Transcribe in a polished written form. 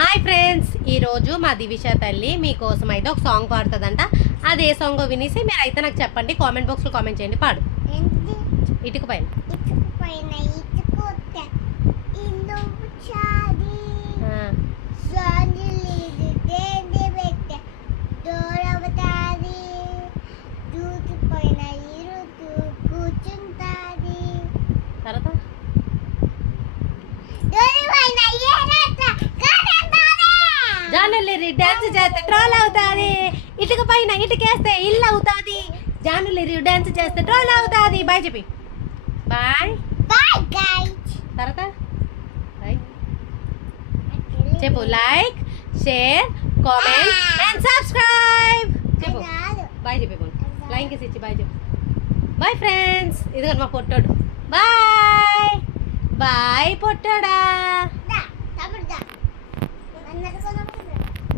Hi friends, ఈరోజు మా దివిష తల్లి మీకోసం అయితే ఒక సాంగ్ పాడుతుందంట. అది ఏ సాంగ్ వినేసి మీరు అయితే నాకు చెప్పండి. కామెంట్ బాక్స్లో కామెంట్ చేయండి. పాడు. ఇటుక పైన తర్వాత జానులిరి డాన్స్ చేస్తే ట్రోల్ అవుతాది. ఇటుక పైన ఇటుకేస్తే ఇల్లు అవుతాది. జానులిరి డాన్స్ చేస్తే ట్రోల్ అవుతాది. బాయ్ చెప్పి బాయ్ బాయ్ గైస్. తర్వాత బాయ్ చెప్పు. Like, share, comment and subscribe చెప్పు. బాయ్ చెప్పి ఫ్లయింగ్ కిస్ ఇచ్చి బాయ్ చెప్పు. Bye friends. ఇదిగో మా పొట్టాడు. Bye bye పొట్టాడా. దా తమ్ముడు దా. అన్నది కొన